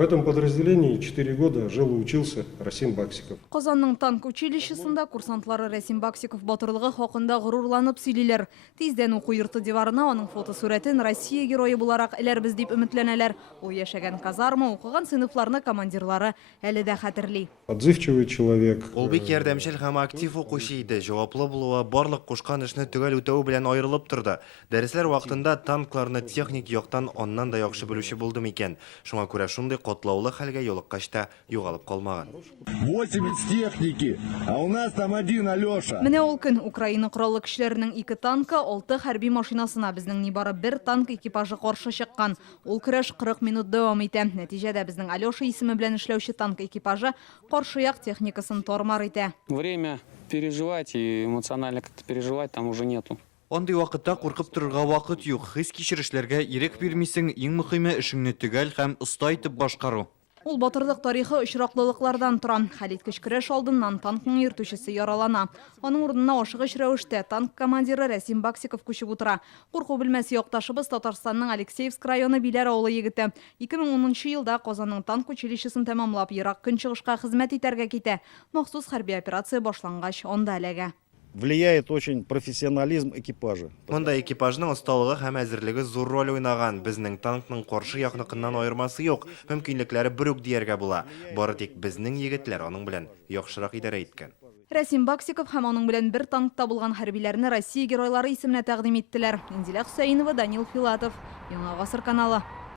В этом подразделении 4 года жил и учился Расим Баксиков. Қазанның танк училищесында курсантлары Расим Баксиков батырлығы хақында ғұрурланып сөйлейлер. Тизден оқу йорты диварына оның фотосуретін Россия геройы буларак эләрбез дип өметләнәләр. Ул яшәгән казарма, укыган сыйныфларны командирлары әле дә хәтерли. Отзывчивый человек. Ул бик ярдәмчел һәм актив укучы иде. Җаваплы булуы, барлык кушкан эшне төгәл үтәү белән аерылып торды. Дәресләр вакытында танкларны техник яктан аннан да яхшы белүче булдым икән. Шуңа күрә шундый котлаулы хәлгә юлыккач та югалып калмаган. 80 техники, а у нас там один Алёша. Менә ул көн Украина кораллы көчләренең 2 танкы, 6 хәрби машинасына безнең нибары 1 танк экипажы каршы чыккан. Ул көрәш 40 минут дәвам итә. Нәтиҗәдә безнең Алёша исеме белән эшләүче танк экипажы каршы як техникасын тормар итә. Время переживать и эмоционально как-то переживать там уже нету. Андый вакытта куркып торырга вакыт юк. Хис кичерешләргә ирек бирмисең, иң мөһиме эшеңне төгәл һәм оста итеп башкару. Ул батырлык тарихы очраклылыклардан тора. Хәлиткеч көрәш алдыннан танкның йөртүчесе яралана. Аның урынына ашыгыч рәвештә танк командиры Расим Баксиков күчеп утыра. Курку белмәс якташыбыз Татарстанның Алексеевск районы Биләр авылы егете. 2010 елда Казанның танк училищесын тәмамлап, ерак көнчыгышка хезмәт итәргә китә. Махсус хәрби операция башлангач, анда эләгә. Влияет очень профессионализм экипажа. Монда экипажның осталыгы һәм әзерлеге зур роль уйнаган. Безнең танкның каршы якныкыннан аермасы юк. Мөмкинлекләре бер үк дияргә була. Бары тик безнең егетләр аның белән яхшырак идарә иткән. Расим Баксиков һәм аның белән 1 танкта булган хәрбиләрне Россия геройлары исеменә тәкъдим иттеләр. Инзилә Хөсәйнова, Данил Филатов, Яңа гасыр каналы.